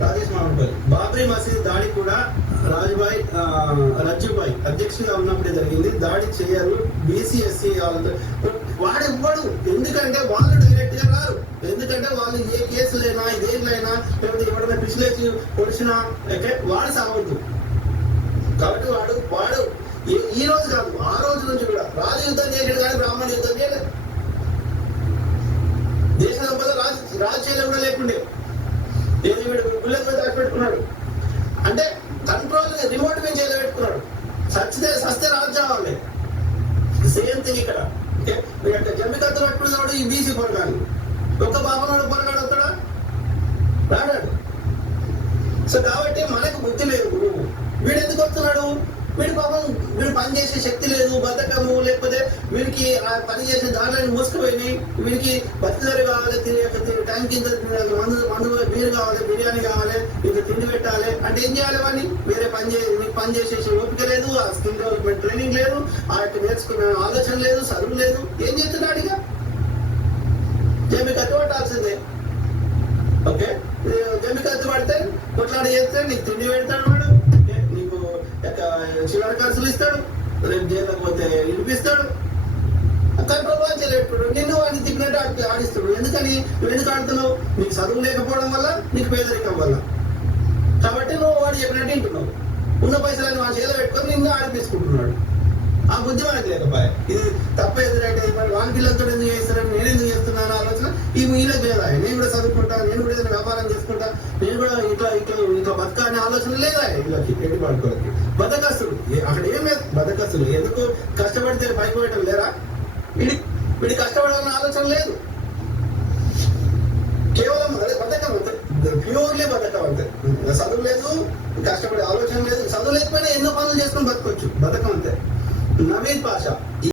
రాజేష్ మామిడిపల్లి బాబ్రీ మసీద్ దాడి కూడా రాజుబాయ్ ఆ, అధ్యక్షుడిగా ఉన్నప్పుడే జరిగింది. దాడి చేయరు బీసీ ఎస్సీ వాళ్ళతో. వాడు ఇవ్వడు ఎందుకంటే వాళ్ళు డైరెక్ట్గా రారు. ఎందుకంటే వాళ్ళు ఏ కేసులైనా ఇదేంట్లైనా లేకపోతే ఎవరైనా పిచ్చిలేసి పొడిచినా ఓకే వాడు సాగవద్దు కాబట్టి వాడు వాడు ఈ- రోజు కాదు ఆ రోజు నుంచి కూడా రాజు యుద్ధం చేయలేదు కానీ బ్రాహ్మణ యుద్ధం చేయలేదు. దేశ సంపద రాజు రాజు చేయడం కూడా లేకుండే. ఏది వీడు బుల్లెట్ మీద పెట్టుకున్నాడు అంటే కంట్రోల్ రిమోట్ మీద చేయలే పెట్టుకున్నాడు. సచ్చితే సస్తే రాజ్యావాలి. సేమ్ థింగ్ ఇక్కడ. ఓకే మీరు అంటే జమ్మికత్తు పట్టుకున్నాడు ఈ బీసీ పొరగాడు ఒక్క బాబనాడు పొరగాడు వస్తాడా? రాడాడు. సో కాబట్టి మనకు బుద్ధి లేదు వీడు ఎందుకు వస్తున్నాడు వీడి పాపం వీడు పని చేసే శక్తి లేదు బతకము లేకపోతే వీడికి ఆ పని చేసే దారిలో మూసుకుపోయి వీడికి బతిదారి కావాలి తిరిగి టైం కింద మందు మందు బీరు కావాలి బిర్యానీ కావాలి ఇంకా తిండి పెట్టాలి. అంటే ఏం చేయాలి వాడిని? వేరే పని చే నీకు పని చేసేసి ఓపిక లేదు ఆ స్కిల్ డెవలప్మెంట్ ట్రైనింగ్ లేదు ఆ యొక్క నేర్చుకునే ఆలోచన లేదు చదువు లేదు. ఏం చేస్తున్నాడు ఇక? జమి కట్టుబట్టాల్సిందే ఓకే? జమి ఖర్చు పడితే కొట్లాడి చేస్తే నీకు తిండి పెడతాడు వాడు. నీకు చివరి ఖర్చులు ఇస్తాడు. రేపు చేయకపోతే పోతే వినిపిస్తాడు కంట్రోల్ వాచ్ చేయలేడు నిన్ను వాడిని తిప్పినట్టు ఆడి- ఆడిస్తాడు. ఎందుకని? నువ్వు ఎందుకు ఆడుతున్నావు నీకు చదువు లేకపోవడం వల్ల నీకు పేదరికం వల్ల. కాబట్టి నువ్వు వాడు చెప్పినట్టు వింటున్నావు. ఉన్న పైసలని వాడి చేతిలో పెట్టుకొని నిన్ను ఆడిపించుకుంటున్నాడు. ఆ బుద్ధి మనకు లేకపోయా. ఇది తప్ప ఎదురంటే మరి పిల్లలతో ఎందుకు చేస్తారని నేను ఎందుకు చేస్తున్నాను ఆలోచన? ఈ మీలో లేదా నేను కూడా చదువుకుంటా నేను కూడా ఏదైనా వ్యాపారం చేసుకుంటా నేను కూడా ఇట్లా ఇట్లా ఇట్లా బతక అనే ఆలోచన లేదా వీళ్ళకి ఎట్టి పడుకోవాలి బతకస్తులు అక్కడ ఏం లేదు. బతకస్తులు ఎందుకు? కష్టపడితే పైకి పోయటం లేరా? వీడి వీడి కష్టపడాలన్న ఆలోచన లేదు. కేవలం అదే బతకం అంతే. ప్యూర్లీ బతకం అంతే. చదువు లేదు కష్టపడే ఆలోచన లేదు. చదువు లేకపోయినా ఎన్నో పనులు చేసుకుని బతకొచ్చు. బతకం అంతే. నవీన్ పాషా